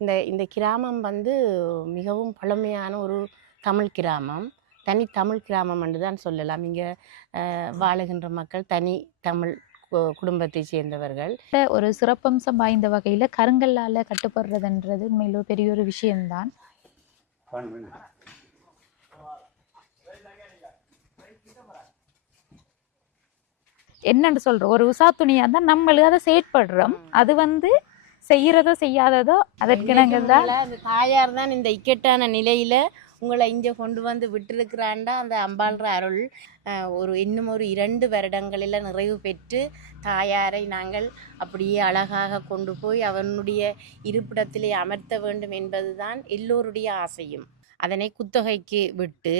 இந்த இந்த கிராமம் வந்து மிகவும் பழமையான ஒரு தமிழ் கிராமம். தனி தமிழ் கிராமம் என்று தான் சொல்லலாம். இங்கே வாழுகின்ற மக்கள் தனி தமிழ் குடும்பத்தை சேர்ந்தவர்கள். ஒரு சிறப்பம்சம் வாய்ந்த வகையில் கருங்கல்லால் கட்டுப்படுறதுன்றது உண்மையில பெரிய ஒரு விஷயம்தான். என்னன்னு சொல்றோம், ஒரு உசா துணியா தான் நம்மளுக்கு அதை செயற்படுறோம். அது வந்து செய்யறதோ செய்யாததோ அதற்கு நாங்கள் தான் அந்த தாயார் தான் இந்த இக்கட்டான நிலையில உங்களை இங்கே கொண்டு வந்து விட்டிருக்கிறாண்டா அந்த அம்பாள்ற அருள் இன்னும் ஒரு 2 வருடங்களில் நிறைவு பெற்று தாயாரை நாங்கள் அப்படியே அழகாக கொண்டு போய் அவனுடைய இருப்பிடத்திலே அமர்த்த வேண்டும் என்பதுதான் எல்லோருடைய ஆசையும். அதனை குத்தகைக்கு விட்டு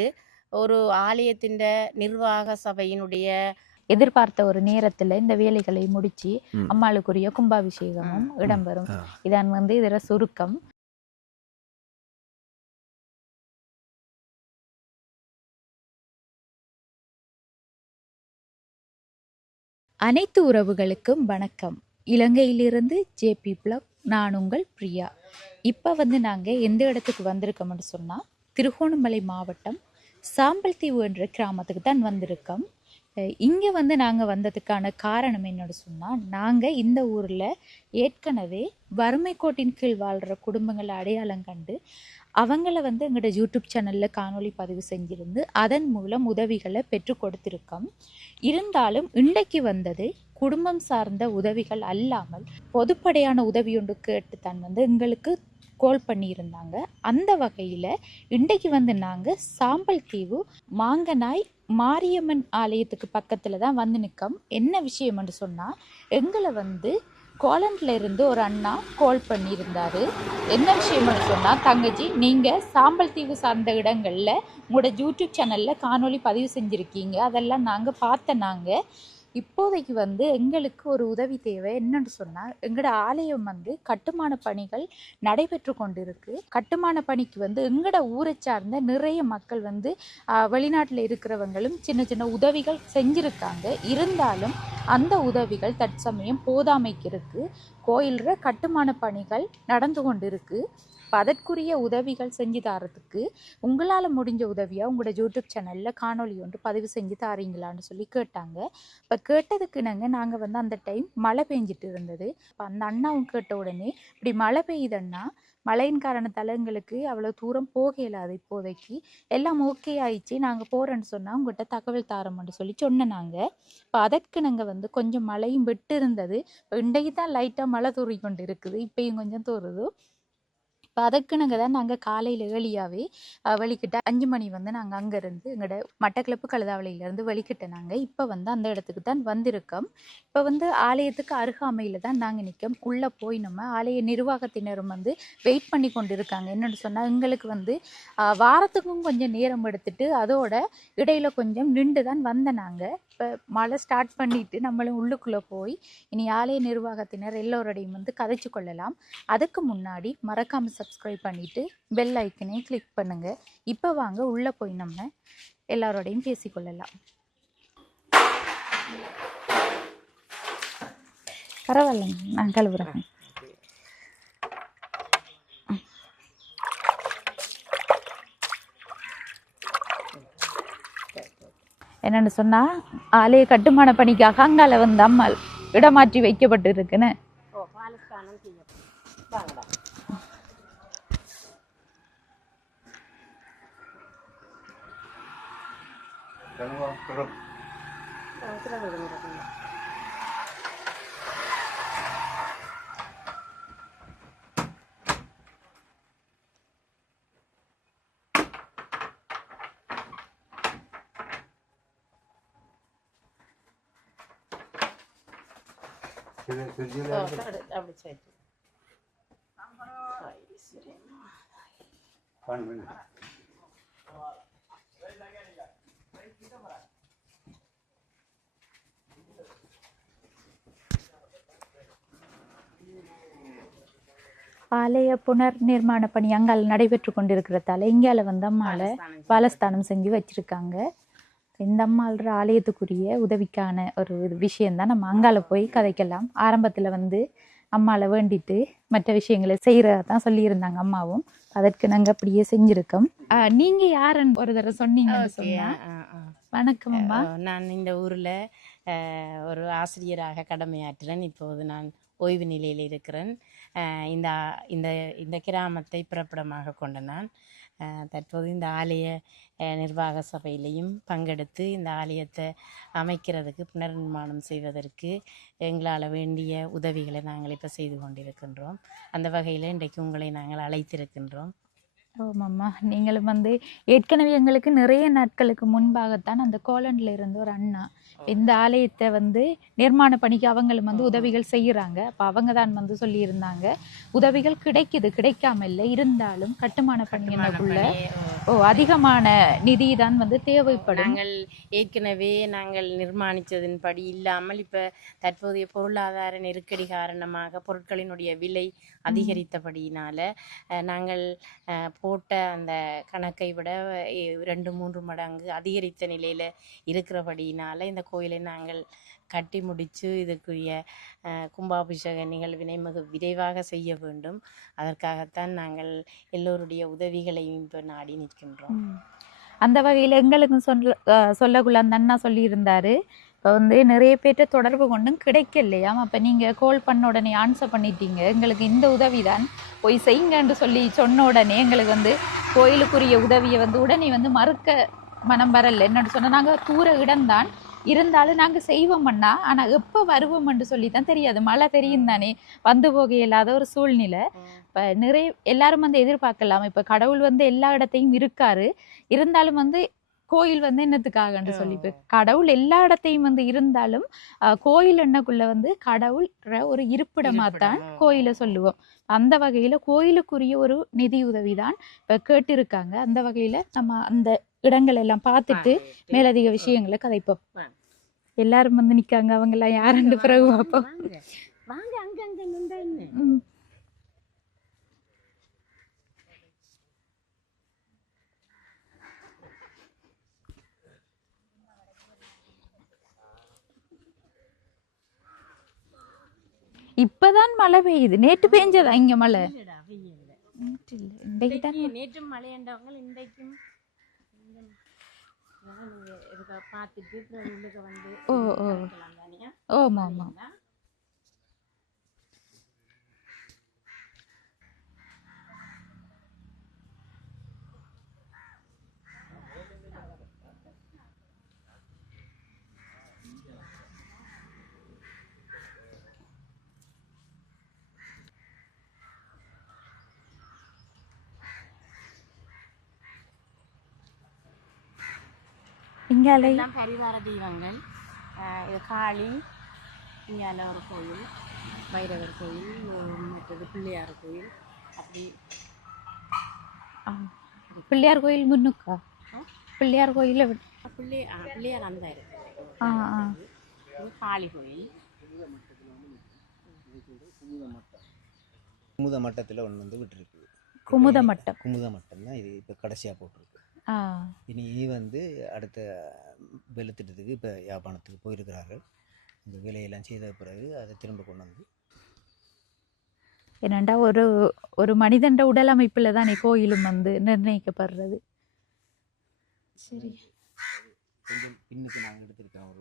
ஒரு ஆலயத்தின் நிர்வாக சபையினுடைய எதிர்பார்த்த ஒரு நேரத்துல இந்த வேலைகளை முடிச்சு அம்மாளுக்குரிய கும்பாபிஷேகமும் இடம்பெறும். இதான் வந்து இதர சுருக்கம். அனைத்து உறவுகளுக்கும் வணக்கம். இலங்கையிலிருந்து ஜேபி பிளாக், நான் உங்கள் பிரியா. இப்போ வந்து நாங்கள் எந்த இடத்துக்கு வந்திருக்கோம்னு சொன்னால் திருகோணமலை மாவட்டம் சாம்பல்தீவு என்ற கிராமத்துக்கு தான் வந்திருக்கோம். இங்கே வந்து நாங்கள் வந்ததுக்கான காரணம் என்னன்னு சொன்னால், நாங்கள் இந்த ஊரில் ஏற்கனவே வறுமை கோட்டின் கீழ் வாழ்கிற குடும்பங்களை அடையாளம் கண்டு அவங்கள வந்து எங்களோட யூடியூப் சேனலில் காணொளி பதிவு செஞ்சிருந்து அதன் மூலம் உதவிகளை பெற்று கொடுத்துருக்கோம். இருந்தாலும் இன்றைக்கு வந்தது குடும்பம் சார்ந்த உதவிகள் அல்லாமல் பொதுப்படையான உதவி ஒன்று கேட்டு தான் வந்து எங்களுக்கு கோல் பண்ணியிருந்தாங்க. அந்த வகையில் இன்றைக்கு வந்து நாங்கள் சாம்பல்தீவு மாங்கனாய் மாரியம்மன் ஆலயத்துக்கு பக்கத்தில் தான் வந்து நிற்கோம். என்ன விஷயம்னு சொன்னால், எங்களை வந்து கோலண்டில் இருந்து ஒரு அண்ணா கால் பண்ணியிருந்தாரு. என்ன விஷயம்னு சொன்னால், தங்கச்சி நீங்கள் சாம்பல்தீவு சார்ந்த இடங்களில் உங்களோட யூடியூப் சேனலில் காணொளி பதிவு செஞ்சுருக்கீங்க, அதெல்லாம் நாங்கள் பார்த்தனாங்க. இப்போதைக்கு வந்து எங்களுக்கு ஒரு உதவி தேவை. என்னன்னு சொன்னால், எங்களோட ஆலயம் வந்து கட்டுமான பணிகள் நடைபெற்று கொண்டு இருக்கு. கட்டுமான பணிக்கு வந்து எங்களோட ஊரை சார்ந்த நிறைய மக்கள் வந்து வெளிநாட்டில் இருக்கிறவங்களும் சின்ன சின்ன உதவிகள் செஞ்சுருக்காங்க. இருந்தாலும் அந்த உதவிகள் தற்சமயம் போதாமைக்கு இருக்கு. கோயில்ற கட்டுமான பணிகள் நடந்து கொண்டு இருக்கு. அதற்குரிய உதவிகள் செஞ்சு தரத்துக்கு உங்களால் முடிஞ்ச உதவியாக உங்களோட யூடியூப் சேனலில் காணொலி ஒன்று பதிவு செஞ்சு தாரீங்களான்னு சொல்லி கேட்டாங்க. இப்போ கேட்டதுக்கு நாங்கள் வந்து அந்த டைம் மழை பெஞ்சிட்டு இருந்தது. இப்போ அந்த அண்ணாவும் கேட்ட உடனே, இப்படி மழை பெய்யுதுன்னா மழையின் காரணத்தால் எங்களுக்கு அவ்வளோ தூரம் போக இயலாது, இப்போதைக்கு எல்லாம் ஓகே ஆயிடுச்சு, நாங்கள் போகிறேன்னு சொன்னால் உங்கள்கிட்ட தகவல் தாரோம்னு சொல்லி சொன்னாங்க. இப்போ அதற்கு நாங்கள் வந்து கொஞ்சம் மழையும் விட்டு இருந்தது. இப்போ இன்றைக்கு தான் லைட்டாக மழை தூறி கொண்டு இருக்குது, இப்போயும் கொஞ்சம் தூறுது. இப்போ அதற்குனுங்க தான் நாங்கள் காலையில் ஏர்லியாகவே வெளிக்கிட்ட 5 மணி வந்து நாங்கள் அங்கேருந்து எங்களோட மட்டக்களப்பு கழுதாவளையிலேருந்து வெளிக்கிட்ட நாங்கள் இப்போ வந்து அந்த இடத்துக்கு தான் வந்திருக்கோம். இப்போ வந்து ஆலயத்துக்கு அருகாமையில் தான் நாங்கள் நிற்கோம். உள்ளே போய் நம்ம ஆலய நிர்வாகத்தினரும் வந்து வெயிட் பண்ணி கொண்டு இருக்காங்க. என்னென்னு சொன்னால், எங்களுக்கு வந்து வாரத்துக்கும் கொஞ்சம் நேரம் எடுத்துட்டு அதோட இடையில கொஞ்சம் நின்று தான் வந்த நாங்கள். இப்போ மழை ஸ்டார்ட் பண்ணிவிட்டு நம்மளும் உள்ளுக்குள்ளே போய் இனி ஆலய நிர்வாகத்தினர் எல்லோரோடையும் வந்து கதைச்சு கொள்ளலாம். அதுக்கு முன்னாடி மறக்காமல் சப்ஸ்கிரைப் பண்ணிவிட்டு பெல் ஐக்கனை கிளிக் பண்ணுங்கள். இப்போ வாங்க உள்ளே போய் நம்ம எல்லாரோடையும் பேசிக்கொள்ளலாம். பரவாயில்லைங்க, நான் கழுவுறேன். என்னென்னு சொன்னால், ஆலய கட்டுமான பணிக்காக அங்கால வந்து அம்மாள் இடமாற்றி வைக்கப்பட்டு இருக்குன்னு ஆலய புனர் நிர்மாண பணி அங்கால நடைபெற்று கொண்டிருக்கிறதால இங்கால வந்து அம்மாவை பாலஸ்தானம் செஞ்சு வச்சிருக்காங்க. இந்த அம்மாள்ற ஆலயத்துக்குரிய உதவிக்கான ஒரு விஷயந்தான் நம்ம அங்கால போய் கதைக்கலாம். ஆரம்பத்தில் வந்து அம்மாவை வேண்டிட்டு மற்ற விஷயங்களை செய்கிறதா தான் சொல்லியிருந்தாங்க அம்மாவும். அதற்கு நாங்கள் அப்படியே செஞ்சுருக்கோம். நீங்கள் யாருன்னு ஒரு தடவை சொன்னீங்கன்னு சொன்னா. வணக்கம் அம்மா. நான் இந்த ஊரில் ஒரு ஆசிரியராக கடமையாற்றுறேன். இப்போது நான் ஓய்வு நிலையில் இருக்கிறேன். இந்த இந்த இந்த கிராமத்தை பிறப்பிடமாக கொண்ட நான் தற்போது இந்த ஆலய நிர்வாக சபையிலையும் பங்கெடுத்து இந்த ஆலயத்தை அமைக்கிறதுக்கு புனர்நிர்மாணம் செய்வதற்கு எங்களால் வேண்டிய உதவிகளை நாங்கள் இப்போ செய்து கொண்டிருக்கின்றோம். அந்த வகையில் இன்றைக்கு உங்களை நாங்கள் அழைத்திருக்கின்றோம். ஆமாம்மா, நீங்களும் ஏற்கனவே எங்களுக்கு நிறைய நாட்களுக்கு முன்பாகத்தான் அந்த கோலண்டில் இருந்து ஒரு அண்ணா இந்த ஆலயத்தை நிர்மாண பணிக்கு அவங்களும் உதவிகள் செய்கிறாங்க. அப்போ அவங்க தான் சொல்லியிருந்தாங்க உதவிகள் கிடைக்காம இல்லை, இருந்தாலும் கட்டுமான பணியினக்குள்ள அதிகமான நிதி தான் தேவைப்படும். நாங்கள் ஏற்கனவே நிர்மாணித்ததின் படி இல்லாமல் இப்போ தற்போதைய பொருளாதார நெருக்கடி காரணமாக பொருட்களினுடைய விலை அதிகரித்தபடியினால நாங்கள் போட்ட அந்த கணக்கை விட 2-3 மடங்கு அதிகரித்த நிலையில் இருக்கிறபடியினால இந்த கோயிலை நாங்கள் கட்டி முடித்து இதுக்குரிய கும்பாபிஷேக நிகழ்வினை மிக விரைவாக செய்ய வேண்டும். அதற்காகத்தான் நாங்கள் எல்லோருடைய உதவிகளையும் இப்போ நாடி நிற்கின்றோம். அந்த வகையில் எங்களுக்கு சொல்லக்குள்ள அந்த அண்ணா சொல்லியிருந்தாரு, இப்போ நிறைய பேர்ட்ட தொடர்பு கொண்டும் கிடைக்கலையாம். அப்போ நீங்கள் கால் பண்ண உடனே ஆன்சர் பண்ணிட்டீங்க, எங்களுக்கு இந்த உதவி தான் போய் செய்யுங்கன்னு சொன்ன உடனே எங்களுக்கு கோயிலுக்குரிய உதவியை உடனே மறுக்க மனம் வரல. என்னன்னு சொன்னால் நாங்கள் தூர இடம்தான் இருந்தாலும் நாங்கள் செய்வோம்னா, ஆனால் எப்போ வருவோம்னு சொல்லி தான் தெரியாது. மழை தெரியும் தானே, வந்து போக இல்லாத ஒரு சூழ்நிலை. இப்போ நிறைய எல்லாரும் எதிர்பார்க்கலாம், இப்போ கடவுள் எல்லா இடத்தையும் இருக்காரு, இருந்தாலும் கோயில் என்னத்துக்காகன்னு சொல்லி, இப்போ கடவுள் எல்லா இடத்தையும் இருந்தாலும் கோயில் என்னக்குள்ள கடவுள் ஒரு இருப்பிடமாகத்தான் கோயிலை சொல்லுவோம். அந்த வகையில் கோயிலுக்குரிய ஒரு நிதி உதவி தான் இப்போ கேட்டிருக்காங்க. அந்த வகையில் நம்ம அந்த இடங்கள் எல்லாம் பார்த்துட்டு மேலதிக விஷயங்களை கதைப்போம். எல்லாரும் நிக்காங்க, அவங்கெல்லாம் யாருன்னு பிறகு பார்ப்போம். இப்பதான் மழை பெய்யுது, நேற்று பெஞ்சதா இங்க மழை? நேற்றும் மழை என்றவங்க இன்றைக்கும் பார்த்துட்டு ஆமா ஆமா. இங்கெல்லாம் பரிவார தெய்வங்கள். இது காளி, இங்கால ஒரு கோயில், பைரவர் கோயில், மற்றது பிள்ளையார் கோயில். அப்படி பிள்ளையார் கோயில் முன்னுக்கா? பிள்ளையார் கோயில் பிள்ளையார் அந்த இருக்கு. காளி கோயில் குமுத மட்டத்தில் ஒன்று விட்டுருக்கு. குமுத மட்டம் தான் இது இப்போ கடைசியாக போட்டிருக்கு. இனி அடுத்த வெளுத்திட்டத்துக்கு இப்போ யாழ்ப்பாணத்துக்கு போயிருக்கிறார்கள். இந்த வேலையெல்லாம் செய்த பிறகு அதை திரும்ப கொண்டு என்னண்டா ஒரு மனிதண்ட உடல் அமைப்பில் தான் கோயிலும் நிர்ணயிக்கப்படுறது. சரி, கொஞ்சம் பின்னுக்கு நாங்கள் எடுத்திருக்கோம்.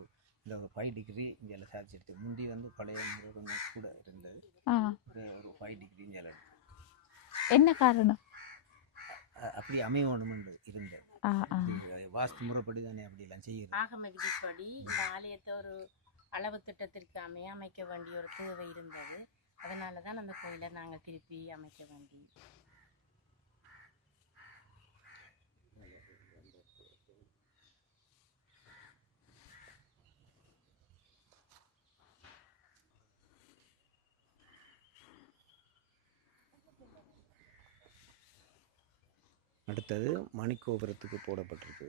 இந்த 5 டிகிரி இந்தியாவில் சாதிச்சிருக்கு. முந்தி பழைய முறை கொஞ்சம் கூட இருந்தது. ஒரு 5 டிகிரி இந்தியாவில். என்ன காரணம்? அப்படி அமையணும்னு இருந்தது. வாஸ்து முறைப்படி தானே அப்படிலாம் செய்யுது. ஆகம விதிப்படி இந்த ஆலயத்தை ஒரு அளவு திட்டத்திற்கு அமைக்க வேண்டிய ஒரு தேவை இருந்தது. அதனால தான் அந்த கோயிலை நாங்கள் திருப்பி அமைக்க வேண்டி. அடுத்தது மணிக்கோபுரத்துக்கு போடப்பட்டிருக்கு.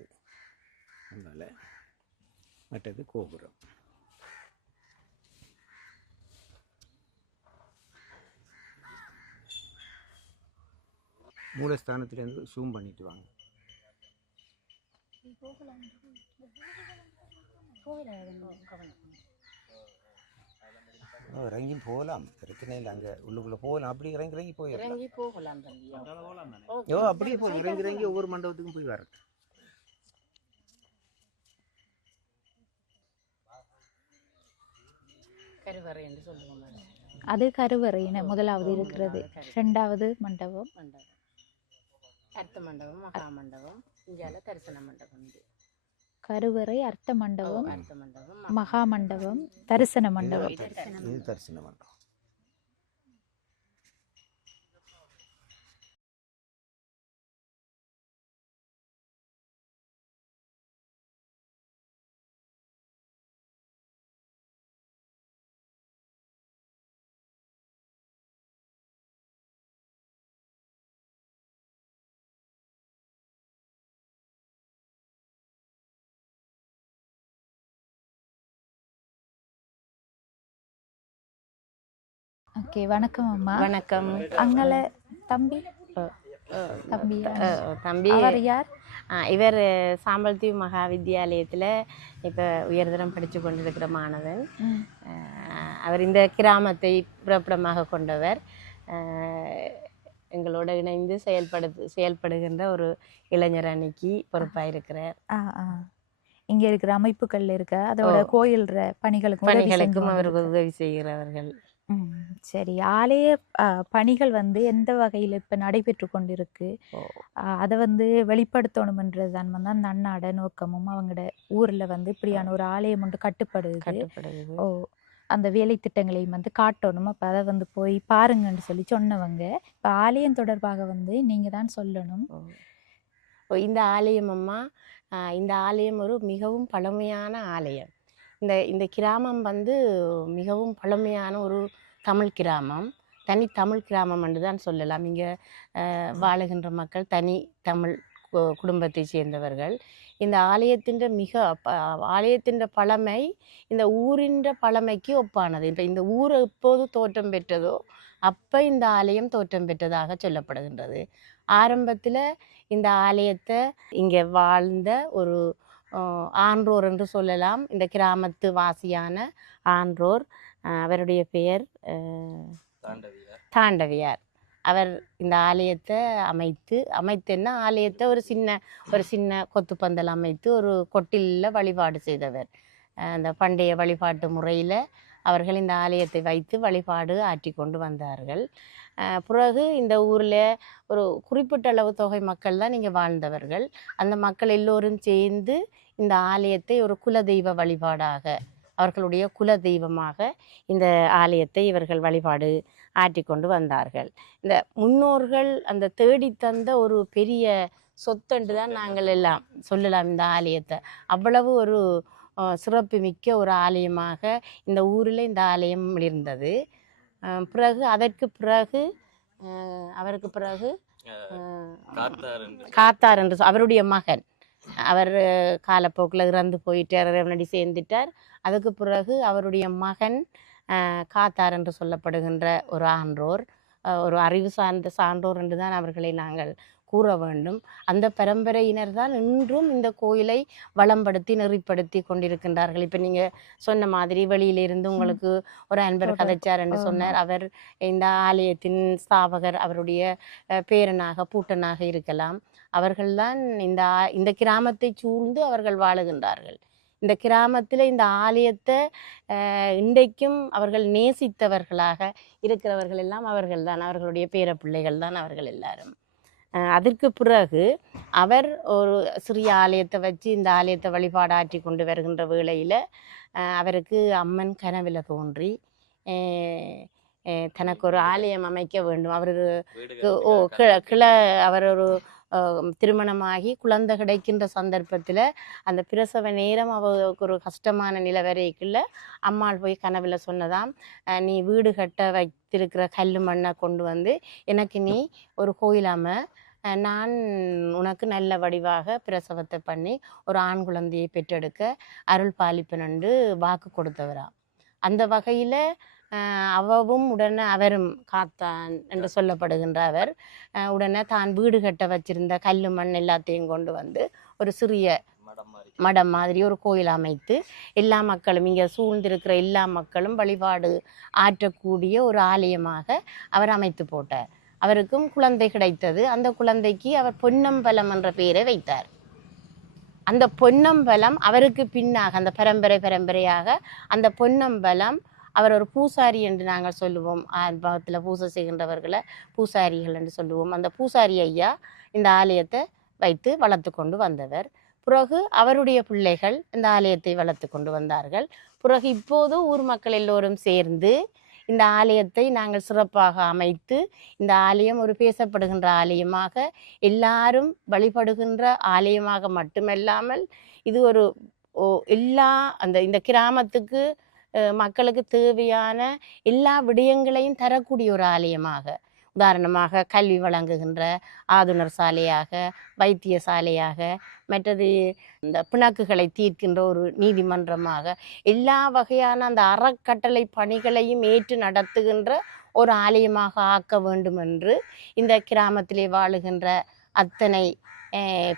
அதனால் மற்றது கோபுரம். மூலஸ்தானத்திலேருந்து ஜூம் பண்ணிட்டு வாங்க. இறங்கி போகலாம், பிரச்சனை இல்லை. அங்கே உள்ளுக்குள்ளே போகலாம், அப்படி இறங்கி போயிடலாம். இறங்கி போகலாம் யோ அப்படியே போய் இறங்கி ஒவ்வொரு மண்டபத்துக்கும் போய் வரேன். கருவறை என்று சொல்லுவோம். அது கருவறையின முதலாவது இருக்கிறது. ரெண்டாவது மண்டபம் அர்த்த மண்டபம், மகா மண்டபம், இந்தியாவில் தரிசன மண்டபம். கருவறை, அர்த்த மண்டபம், அர்த்த மண்டபம், மகா மண்டபம், தரிசன மண்டபம். இது தரிசன மண்டபம். ஓகே, வணக்கம் அம்மா. வணக்கம். அங்கல தம்பி தம்பி அவர் யார்? இவர் சாம்பல்தீவு மகா வித்தியாலயத்தில் இப்போ உயர்தரம் படித்து கொண்டிருக்கிற மாணவன். அவர் இந்த கிராமத்தை பிறப்பிடமாக கொண்டவர். எங்களோட இணைந்து செயல்படுகின்ற ஒரு இளைஞர் அணிக்கு பொறுப்பாக இருக்கிறார். இங்கே இருக்கிற அமைப்புகள் இருக்க அதோட கோயில் பணிகளுக்கும் அவர்கள் உதவி செய்கிறவர்கள். சரி, ஆலய பணிகள் எந்த வகையில் இப்போ நடைபெற்று கொண்டிருக்கு, அதை வெளிப்படுத்தணும்ன்றது தான் அந்த அண்ணாட நோக்கமும். அவங்களோட ஊரில் இப்படியான ஒரு ஆலயம் ஒன்று கட்டுப்படுது. அந்த வேலை திட்டங்களையும் காட்டணும். அப்போ அதை போய் பாருங்கன்னு சொல்லி சொன்னவங்க. இப்போ ஆலயம் தொடர்பாக நீங்கள் தான் சொல்லணும். இந்த ஆலயம் அம்மா, இந்த ஆலயம் ஒரு மிகவும் பழமையான ஆலயம். இந்த கிராமம் மிகவும் பழமையான ஒரு தமிழ் கிராமம், தனி தமிழ் கிராமம் என்று தான் சொல்லலாம். இங்கே வாழுகின்ற மக்கள் தனி தமிழ் குடும்பத்தை சேர்ந்தவர்கள். இந்த ஆலயத்தின் பழமை இந்த ஊரின் பழமைக்கு ஒப்பானது. இப்போ இந்த ஊர் எப்போது தோற்றம் பெற்றதோ அப்போ இந்த ஆலயம் தோற்றம் பெற்றதாக சொல்லப்படுகின்றது. ஆரம்பத்தில் இந்த ஆலயத்தை இங்கே வாழ்ந்த ஒரு ஆன்றோர் என்று சொல்லலாம். இந்த கிராமத்து வாசியான ஆன்றோர், அவருடைய பெயர் தாண்டவியார். அவர் இந்த ஆலயத்தை அமைத்துன்னா ஆலயத்தை ஒரு சின்ன கொத்துப்பந்தல் அமைத்து ஒரு கொட்டிலில் வழிபாடு செய்தவர். அந்த பண்டைய வழிபாட்டு முறையில் அவர்கள் இந்த ஆலயத்தை வைத்து வழிபாடு ஆற்றி கொண்டு வந்தார்கள். பிறகு இந்த ஊரில் ஒரு குறிப்பிட்ட அளவு தொகை மக்கள் தான் இங்கே வாழ்ந்தவர்கள். அந்த மக்கள் எல்லோரும் சேர்ந்து இந்த ஆலயத்தை ஒரு குலதெய்வ வழிபாடாக, அவர்களுடைய குல தெய்வமாக இந்த ஆலயத்தை இவர்கள் வழிபாடு ஆற்றி கொண்டு வந்தார்கள். இந்த முன்னோர்கள் அந்த தேடி தந்த ஒரு பெரிய சொத்தன்று தான் நாங்கள் எல்லாம் சொல்லலாம் இந்த ஆலயத்தை. அவ்வளவு ஒரு சிறப்புமிக்க ஒரு ஆலயமாக இந்த ஊரில் இந்த ஆலயம் இருந்தது. அவருக்கு பிறகு காத்தார் என்று அவருடைய மகன், அவர் காலப்போக்கில் இறந்து போயிட்டார், இறைவனடி சேர்ந்துட்டார். அதுக்கு பிறகு அவருடைய மகன் காத்தார் என்று சொல்லப்படுகின்ற ஒரு ஆன்றோர், ஒரு அறிவு சார்ந்த சான்றோர் என்று தான் அவர்களை நாங்கள் கூற வேண்டும். அந்த பரம்பரையினர் தான் இன்றும் இந்த கோயிலை வளம்படுத்தி நெறிப்படுத்தி கொண்டிருக்கின்றார்கள். இப்போ நீங்கள் சொன்ன மாதிரி வெளியிலிருந்து உங்களுக்கு ஒரு அன்பர் கதைச்சார் என்று சொன்னார். அவர் இந்த ஆலயத்தின் ஸ்தாபகர், அவருடைய பேரனாக பூட்டனாக இருக்கலாம். அவர்கள்தான் இந்த கிராமத்தை சூழ்ந்து அவர்கள் வாழுகின்றார்கள். இந்த கிராமத்தில் இந்த ஆலயத்தை இன்றைக்கும் அவர்கள் நேசித்தவர்களாக இருக்கிறவர்கள் எல்லாம் அவர்கள்தான், அவர்களுடைய பேர பிள்ளைகள் தான் அவர்கள் எல்லாரும். அதற்கு பிறகு அவர் ஒரு சிறிய ஆலயத்தை வச்சு இந்த ஆலயத்தை வழிபாடாற்றி கொண்டு வருகின்ற வேளையில் அவருக்கு அம்மன் கனவில் தோன்றி தனக்கு ஒரு ஆலயம் அமைக்க வேண்டும். அவர் ஒரு திருமணமாகி குழந்தை கிடைக்கின்ற சந்தர்ப்பத்தில் அந்த பிரசவ நேரம் அவருக்கு ஒரு கஷ்டமான நிலை வரைக்குள்ள அம்மாள் போய் கனவில் சொன்னதாம், நீ வீடு கட்ட வைத்திருக்கிற கல் மண்ணை கொண்டு எனக்கு நீ ஒரு கோயிலாம நான் உனக்கு நல்ல வடிவாக பிரசவத்தை பண்ணி ஒரு ஆண் குழந்தையை பெற்றெடுக்க அருள் பாலிப்பனண்டு வாக்கு கொடுத்தவரா. அந்த வகையில் அவரும் உடனே அவரும் காத்தான் என்று சொல்லப்படுகின்ற அவர் உடனே தான் வீடு கட்ட வச்சிருந்த கல் மண் எல்லாத்தையும் கொண்டு ஒரு சிறிய மடம் மாதிரி ஒரு கோயில் அமைத்து எல்லா மக்களும் இங்கே சூழ்ந்திருக்கிற எல்லா மக்களும் வழிபாடு ஆற்றக்கூடிய ஒரு ஆலயமாக அவர் அமைத்து போட்டார். அவருக்கும் குழந்தை கிடைத்தது. அந்த குழந்தைக்கு அவர் பொன்னம்பலம் என்ற பெயரை வைத்தார். அந்த பொன்னம்பலம் அவருக்கு பின்னாக அந்த பரம்பரையாக அந்த பொன்னம்பலம் அவர் ஒரு பூசாரி என்று நாங்கள் சொல்லுவோம். ஆல்பத்தில் பூசை செய்கின்றவர்களை பூசாரிகள் என்று சொல்லுவோம். அந்த பூசாரி ஐயா இந்த ஆலயத்தை வைத்து வளர்த்து கொண்டு வந்தவர். பிறகு அவருடைய பிள்ளைகள் இந்த ஆலயத்தை வளர்த்து கொண்டு வந்தார்கள். பிறகு இப்போது ஊர் மக்கள் எல்லோரும் சேர்ந்து இந்த ஆலயத்தை நாங்கள் சிறப்பாக அமைத்து இந்த ஆலயம் ஒரு பேசப்படுகின்ற ஆலயமாக, எல்லாரும் வழிபடுகின்ற ஆலயமாக மட்டுமல்லாமல் இது ஒரு எல்லா இந்த கிராமத்துக்கு மக்களுக்கு தேவையான எல்லா விடயங்களையும் தரக்கூடிய ஒரு ஆலயமாக, உதாரணமாக கல்வி வழங்குகின்ற ஆதுணர் சாலையாக, வைத்திய சாலையாக, மற்றது இந்த பிணக்குகளை தீர்க்கின்ற ஒரு நீதிமன்றமாக, எல்லா வகையான அந்த அறக்கட்டளை பணிகளையும் ஏற்று நடத்துகின்ற ஒரு ஆலயமாக ஆக்க வேண்டும் என்று இந்த கிராமத்திலே வாழுகின்ற அத்தனை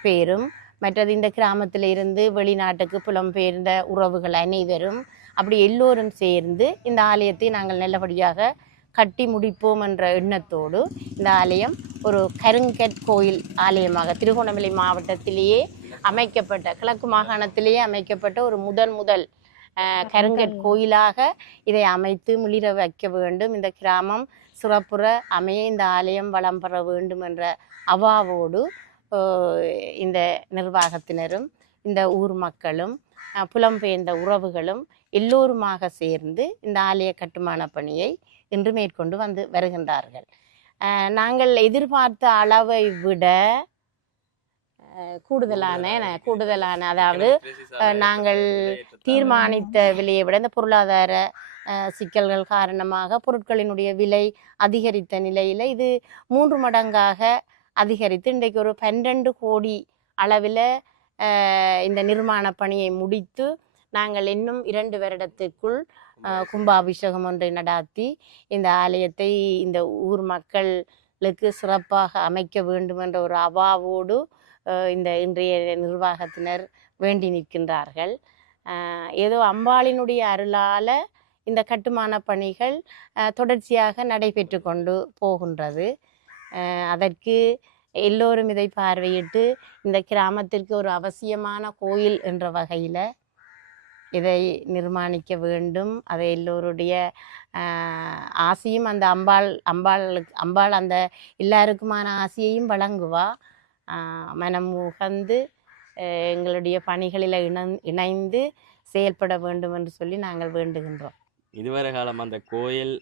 பேரும், மற்றது இந்த கிராமத்தில் இருந்து வெளிநாட்டுக்கு புலம்பெயர்ந்த உறவுகள் அனைவரும் அப்படி எல்லோரும் சேர்ந்து இந்த ஆலயத்தை நாங்கள் நல்லபடியாக கட்டி முடிப்போம் என்ற எண்ணத்தோடு இந்த ஆலயம் ஒரு கருங்கற் கோயில் ஆலயமாக திருகோணமலை மாவட்டத்திலேயே அமைக்கப்பட்ட, கிழக்கு மாகாணத்திலேயே அமைக்கப்பட்ட ஒரு முதல் கருங்கற் கோயிலாக இதை அமைத்து மிளிர வைக்க வேண்டும். இந்த கிராமம் சிறப்புற அமைய இந்த ஆலயம் வளம் பெற வேண்டும் என்ற அவாவோடு இந்த நிர்வாகத்தினரும் இந்த ஊர் மக்களும் புலம்பெயர்ந்த உறவுகளும் எல்லோருமாக சேர்ந்து இந்த ஆலய கட்டுமான பணியை இன்று மேற்கொண்டு வருகின்றார்கள். நாங்கள் எதிர்பார்த்த அளவை விட கூடுதலான அதாவது நாங்கள் தீர்மானித்த விலையை விட இந்த பொருளாதார சிக்கல்கள் காரணமாக பொருட்களினுடைய விலை அதிகரித்த நிலையில் இது 3 மடங்காக அதிகரித்து இன்றைக்கு ஒரு 12 கோடி அளவில் இந்த நிர்மாண பணியை முடித்து நாங்கள் இன்னும் 2 வருடத்துக்குள் கும்பாபிஷேகம் ஒன்றை நடாத்தி இந்த ஆலயத்தை இந்த ஊர் மக்களுக்கு சிறப்பாக அமைக்க வேண்டும் என்ற ஒரு அவாவோடு இந்த இன்றைய நிர்வாகத்தினர் வேண்டி நிற்கின்றார்கள். ஏதோ அம்பாளினுடைய அருளால் இந்த கட்டுமான பணிகள் தொடர்ச்சியாக நடைபெற்று கொண்டு போகின்றது. அதற்கு எல்லோரும் இதை பார்வையிட்டு இந்த கிராமத்திற்கு ஒரு அவசியமான கோயில் என்ற வகையில் இதை நிர்மாணிக்க வேண்டும். அதை எல்லோருடைய ஆசையும் அந்த அம்பாள் அந்த எல்லாருக்குமான ஆசையையும் வழங்குவா. மனம் உகந்து எங்களுடைய பணிகளில் இணைந்து செயல்பட வேண்டும் என்று சொல்லி நாங்கள் வேண்டுகின்றோம். இதுவரை காலம் அந்த கோயில்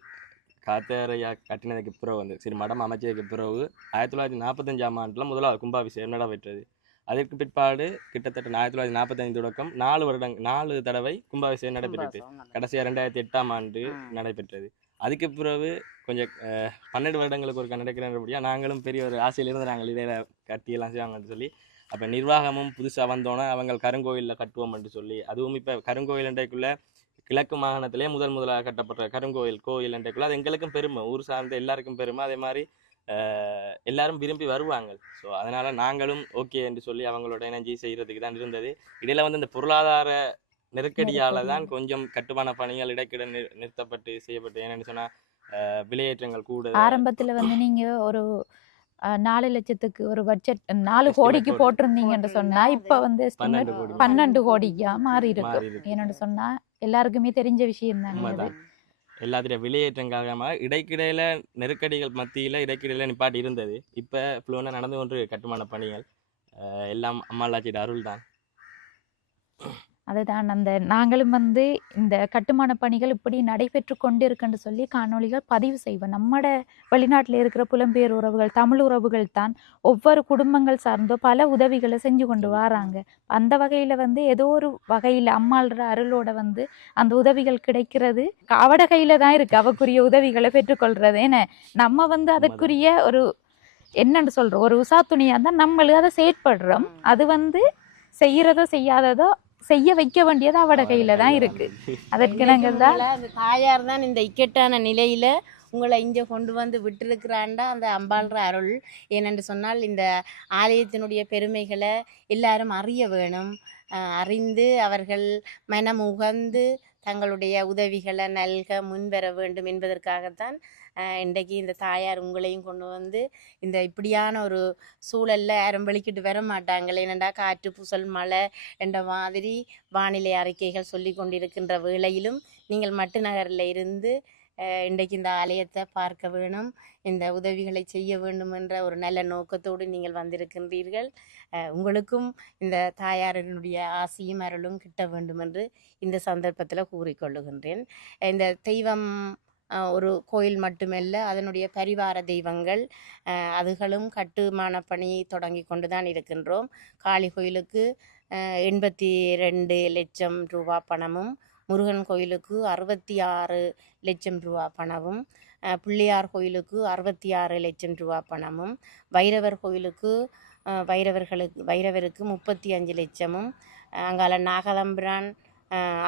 காத்தேரையா கட்டினதுக்கு பிறகு சரி மடம் அமைச்சதுக்கு பிறகு 1945ஆம் ஆண்டில் முதலாவது கும்பாபிஷேகம் நடைபெற்றது. அதற்கு பிற்பாடு கிட்டத்தட்ட 1945 தொடக்கம் 4 தடவை கும்பாபிஷேகம் நடைபெற்றது. கடைசியாக 2008ஆம் ஆண்டு நடைபெற்றது. அதுக்கு பிறகு கொஞ்சம் 12 வருடங்களுக்கு ஒரு நடக்கிறபடியாக நாங்களும் பெரிய ஒரு ஆசையிலிருந்து நாங்கள் இதில் கட்டியெல்லாம் செய்வாங்கன்னு சொல்லி அப்போ நிர்வாகமும் புதுசாக வந்தோன்னே அவங்க கருங்கோயிலில் கட்டுவோம் என்று சொல்லி, அதுவும் இப்போ கருங்கோயில் என்றைக்குள்ளே கிழக்கு மாகாணத்திலே முதலாக கட்டப்பட்ட கோயில் என்றைக்குள்ள அது எங்களுக்கும் பெருமை, ஊர் சார்ந்த எல்லாருக்கும் பெருமை. அதே மாதிரி எல்லாரும் விரும்பி வருவாங்க. ஸோ அதனால் நாங்களும் ஓகே என்று சொல்லி அவங்களோட இணைஞ்சி செய்கிறதுக்கு தான் இருந்தது. இடையில இந்த பொருளாதார நெருக்கடியால் தான் கொஞ்சம் கட்டுமான பணிகள் இடைக்கிட நிறுத்தப்பட்டு செய்யப்பட்டு. ஏன்னு சொன்னால் விலையேற்றங்கள் கூட ஆரம்பத்தில் நீங்கள் ஒரு 4 லட்சத்துக்கு ஒரு பட்ஜெட் 4 கோடிக்கு போட்டிருந்தீங்கன்னு சொன்னா இப்ப 12 கோடிக்கா மாறி இருக்கு. என்னன்னு சொன்னா எல்லாருக்குமே தெரிஞ்ச விஷயம் தானே. எல்லாத்திலையும் விலையேற்றங்காக இடைக்கிடையில நெருக்கடிகள் மத்தியில இடைக்கிடையில நிப்பாட்டி இருந்தது. இப்ப புலோனா நடந்து கொண்டு கட்டுமான பணிகள் எல்லாம் அம்மாளாச்சியோட அருள் தான். அதுதான் நாங்களும் இந்த கட்டுமான பணிகள் இப்படி நடைபெற்று கொண்டு இருக்குன்னு சொல்லி காணொளிகள் பதிவு செய்வோம். நம்மட வெளிநாட்டில் இருக்கிற புலம்பெயர் உறவுகள், தமிழ் உறவுகள் தான் ஒவ்வொரு குடும்பங்கள் சார்ந்தோ பல உதவிகளை செஞ்சு கொண்டு வராங்க. அந்த வகையில் ஏதோ ஒரு வகையில் அம்மாள்ற அருளோட அந்த உதவிகள் கிடைக்கிறது அவட கையில தான் இருக்கு. அவக்குரிய உதவிகளை பெற்றுக்கொள்றது. ஏன்னா நம்ம அதுக்குரிய ஒரு என்னன்னு சொல்றோம், ஒரு உசா துணியாக தான் நம்மளுக்கு அதை செயற்படுறோம். அது செய்யறதோ செய்யாததோ செய்ய வைக்க வேண்டியது அவட கையில தான் இருக்கு. அதற்கு நாங்கள் தான் தாயார் தான் இந்த இக்கட்டான நிலையில உங்களை இங்கே கொண்டு வந்து விட்டிருக்கிறாண்டா அந்த அம்பாள்ற அருள். ஏனென்று சொன்னால் இந்த ஆலயத்தினுடைய பெருமைகளை எல்லாரும் அறிய வேணும். அறிந்து அவர்கள் மனமுகந்து தங்களுடைய உதவிகளை நல்க முன்வர வேண்டும் என்பதற்காகத்தான் இன்றைக்கு இந்த தாயார் உங்களையும் கொண்டு வந்து இந்த இப்படியான ஒரு சூழலில் யாரும் வெளிக்கிட்டு வர மாட்டாங்களே. என்னென்னா காற்று புசல் மழை என்ற மாதிரி வானிலை அறிக்கைகள் சொல்லி கொண்டிருக்கின்ற வேளையிலும் நீங்கள் மட்டு நகரில் இருந்து இன்றைக்கு இந்த ஆலயத்தை பார்க்க வேணும், இந்த உதவிகளை செய்ய வேண்டும் என்ற ஒரு நல்ல நோக்கத்தோடு நீங்கள் வந்திருக்கின்றீர்கள். உங்களுக்கும் இந்த தாயாரினுடைய ஆசியும் அருளும் கிட்ட வேண்டும் என்று இந்த சந்தர்ப்பத்தில் கூறிக்கொள்ளுகின்றேன். இந்த தெய்வம் ஒரு கோயில் மட்டுமல்ல, அதனுடைய பரிவார தெய்வங்கள் அதுகளும் கட்டுமான பணி தொடங்கி கொண்டு தான் இருக்கின்றோம். காளி கோயிலுக்கு 82 லட்சம் ரூபா பணமும், முருகன் கோயிலுக்கு 66 லட்சம் ரூபா பணமும், பிள்ளையார் கோயிலுக்கு 66 லட்சம் ரூபா பணமும், வைரவர் கோயிலுக்கு வைரவருக்கு 35 லட்சமும், அங்கால நாகதம்பிரான்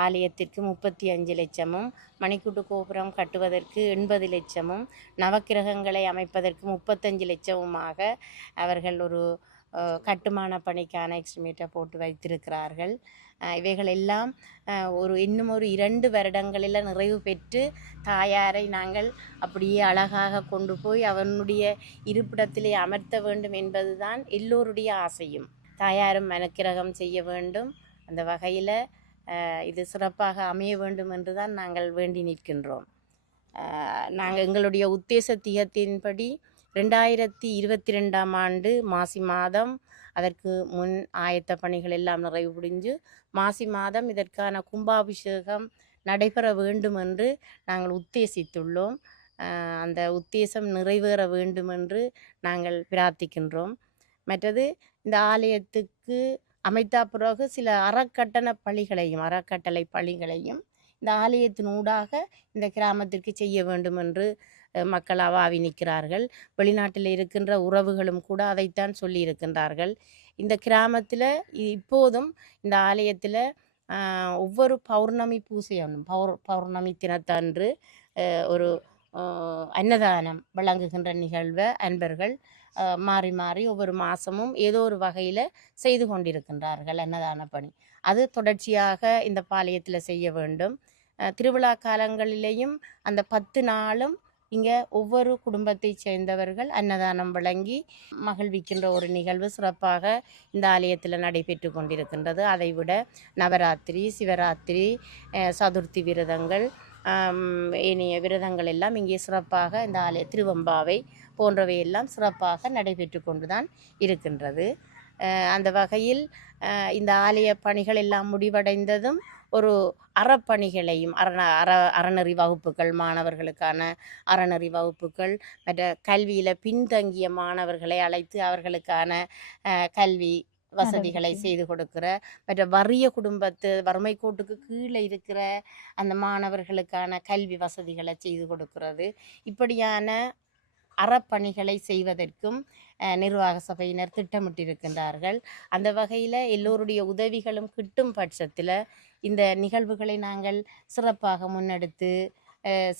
ஆலயத்திற்கு 35 லட்சமும், மணிக்கூட்டு கோபுரம் கட்டுவதற்கு 80 லட்சமும், நவக்கிரகங்களை அமைப்பதற்கு 35 லட்சமுமாக அவர்கள் ஒரு கட்டுமான பணிக்கான எஸ்டிமேட்டை போட்டு வைத்திருக்கிறார்கள். இவைகள் எல்லாம் இன்னும் ஒரு 2 வருடங்களில் நிறைவு பெற்று தாயாரை நாங்கள் அப்படியே அழகாக கொண்டு போய் அவனுடைய இருப்பிடத்திலே அமர்த்த வேண்டும் என்பதுதான் எல்லோருடைய ஆசையும். தாயாரும் மனக்கிரகம் செய்ய வேண்டும். அந்த வகையில் இது சிறப்பாக அமைய வேண்டும் என்று தான் நாங்கள் வேண்டி நிற்கின்றோம். நாங்கள் எங்களுடைய உத்தேச திகத்தின்படி 2022ஆம் ஆண்டு மாசி மாதம் அதற்கு முன் ஆயத்த பணிகள் எல்லாம் நிறைவு முடிஞ்சு மாசி மாதம் இதற்கான கும்பாபிஷேகம் நடைபெற வேண்டும் என்று நாங்கள் உத்தேசித்துள்ளோம். அந்த உத்தேசம் நிறைவேற வேண்டும் என்று நாங்கள் பிரார்த்திக்கின்றோம். மற்றது இந்த ஆலயத்துக்கு அமைத்த பிறகு சில அறக்கட்டளை பணிகளையும் இந்த ஆலயத்தின் ஊடாக இந்த கிராமத்திற்கு செய்ய வேண்டும் என்று மக்கள் அவாவி நிற்கிறார்கள். வெளிநாட்டில் இருக்கின்ற உறவுகளும் கூட அதைத்தான் சொல்லி இருக்கின்றார்கள். இந்த கிராமத்தில் இப்போதும் இந்த ஆலயத்தில் ஒவ்வொரு பௌர்ணமி பூசையும் பௌர்ணமி தினத்தன்று ஒரு அன்னதானம் வழங்குகின்ற நிகழ்வை அன்பர்கள் மாறி மாறி ஒவ்வொரு மாதமும் ஏதோ ஒரு வகையில் செய்து கொண்டிருக்கின்றார்கள் அன்னதான பணி. அது தொடர்ச்சியாக இந்த பாளையத்தில் செய்ய வேண்டும். திருவிழா காலங்களிலேயும் அந்த 10 நாளும் இங்கே ஒவ்வொரு குடும்பத்தை சேர்ந்தவர்கள் அன்னதானம் வழங்கி மகிழ்விக்கின்ற ஒரு நிகழ்வு சிறப்பாக இந்த ஆலயத்தில் நடைபெற்று கொண்டிருக்கின்றது. அதைவிட நவராத்திரி, சிவராத்திரி, சதுர்த்தி விரதங்கள், ஏனைய விரதங்கள் எல்லாம் இங்கே சிறப்பாக இந்த ஆலய திருவம்பாவை போன்றவையெல்லாம் சிறப்பாக நடைபெற்று கொண்டு தான் இருக்கின்றது. அந்த வகையில் இந்த ஆலய பணிகள் எல்லாம் முடிவடைந்ததும் ஒரு அறப்பணிகளையும் அறநெறி வகுப்புகள், மாணவர்களுக்கான அறநெறி வகுப்புகள், மற்ற கல்வியில் பின்தங்கிய மாணவர்களை அழைத்து அவர்களுக்கான கல்வி வசதிகளை செய்து கொடுக்கிற, மற்ற வறுமை கோட்டுக்கு கீழே இருக்கிற அந்த மாணவர்களுக்கான கல்வி வசதிகளை செய்து கொடுக்கிறது, இப்படியான அறப்பணிகளை செய்வதற்கும் நிர்வாக சபையினர் திட்டமிட்டிருக்கின்றார்கள். அந்த வகையில் எல்லோருடைய உதவிகளும் கிட்டும் பட்சத்தில் இந்த நிகழ்வுகளை நாங்கள் சிறப்பாக முன்னெடுத்து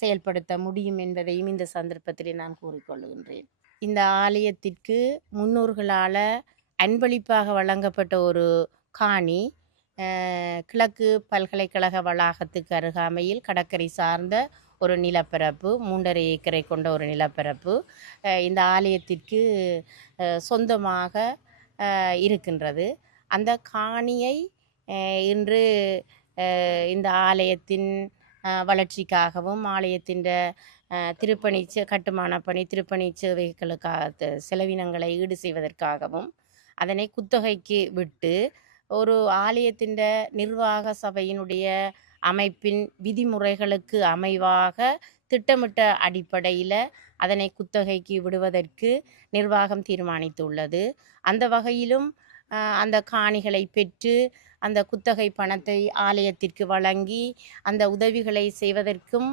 செயல்படுத்த முடியும் என்பதையும் இந்த சந்தர்ப்பத்திலே நான் கூறிக்கொள்கின்றேன். இந்த ஆலயத்திற்கு முன்னோர்களால் அன்பளிப்பாக வழங்கப்பட்ட ஒரு காணி கிழக்கு பல்கலைக்கழக வளாகத்துக்கு அருகாமையில் கடற்கரை சார்ந்த ஒரு நிலப்பரப்பு, 3.5 ஏக்கரை கொண்ட ஒரு நிலப்பரப்பு இந்த ஆலயத்திற்கு சொந்தமாக இருக்கின்றது. அந்த காணியை இன்று இந்த ஆலயத்தின் வளர்ச்சிக்காகவும் ஆலயத்தின் திருப்பணி கட்டுமான பணி திருப்பணி சேவைகளுக்காக செலவினங்களை ஈடு செய்வதற்காகவும் அதனை குத்தகைக்கு விட்டு ஒரு ஆலயத்தின் நிர்வாக சபையினுடைய அமைப்பின் விதிமுறைகளுக்கு அமைவாக திட்டமிட்ட அடிப்படையில் அதனை குத்தகைக்கு விடுவதற்கு நிர்வாகம் தீர்மானித்துள்ளது. அந்த வகையிலும் அந்த காணிகளை பெற்று அந்த குத்தகை பணத்தை ஆலயத்திற்கு வழங்கி அந்த உதவிகளை செய்வதற்கும்